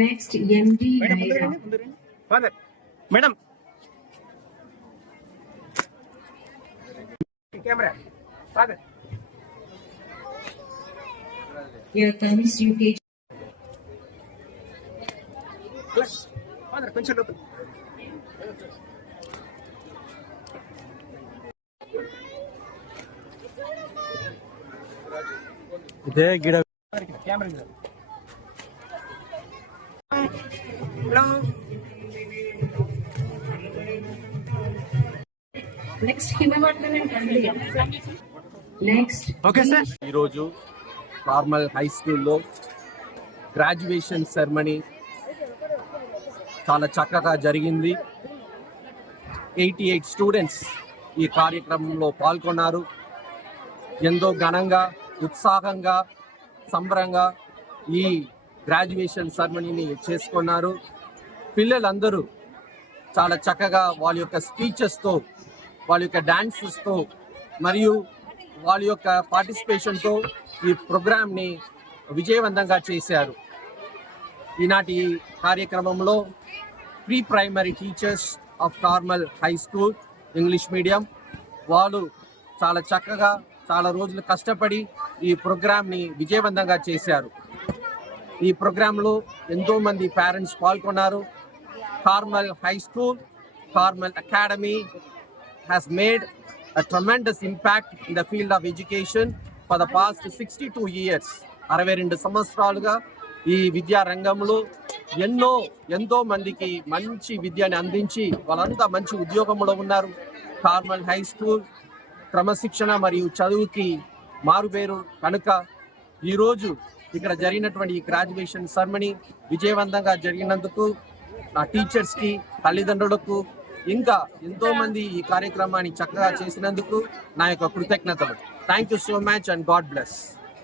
Next MD madam camera father Here comes UKG. Father, கொஞ்சம் open. இதே கிட camera hello. Okay sir ఈరోజు normal high స్కూల్లో graduation ceremony చాలా చక్కగా జరిగింది. ఎయిటీ ఎయిట్ స్టూడెంట్స్ ఈ కార్యక్రమంలో పాల్గొన్నారు. ఎంతో ఘనంగా ఉత్సాహంగా సంబరంగా ఈ గ్రాడ్యుయేషన్ సెరమనీని చేసుకున్నారు. పిల్లలందరూ చాలా చక్కగా వాళ్ళ యొక్క స్పీచెస్తో వాళ్ళ యొక్క డాన్సెస్తో మరియు వాళ్ళ యొక్క పార్టిసిపేషన్తో ఈ ప్రోగ్రామ్ని విజయవంతంగా చేశారు. ఈనాటి కార్యక్రమంలో pre primary teachers of normal high school English medium వాళ్ళు చాలా చక్కగా చాలా రోజులు కష్టపడి ఈ ప్రోగ్రామ్ని విజయవంతంగా చేశారు. ఈ ప్రోగ్రాంలో ఎంతోమంది పేరెంట్స్ పాల్గొన్నారు Carmel high school Carmel academy has made a tremendous impact in the field of education for the past 62 years. అరవై రెండు సంవత్సరాలుగా ఈ విద్యా రంగంలో ఎన్నో ఎంతో మందికి మంచి విద్యని అందించి వాళ్ళంతా మంచి ఉద్యోగంలో ఉన్నారు కార్మల్ హై స్కూల్ క్రమశిక్షణ మరియు చదువుకి మారుపేరు కనుక ఈరోజు ఇక్కడ జరిగినటువంటి ఈ గ్రాడ్యుయేషన్ సెరమనీ విజయవంతంగా జరిగినందుకు నా టీచర్స్కి తల్లిదండ్రులకు ఇంకా ఎంతో మంది ఈ కార్యక్రమాన్ని చక్కగా చేసినందుకు నా యొక్క కృతజ్ఞతలు. Thank you so much and God bless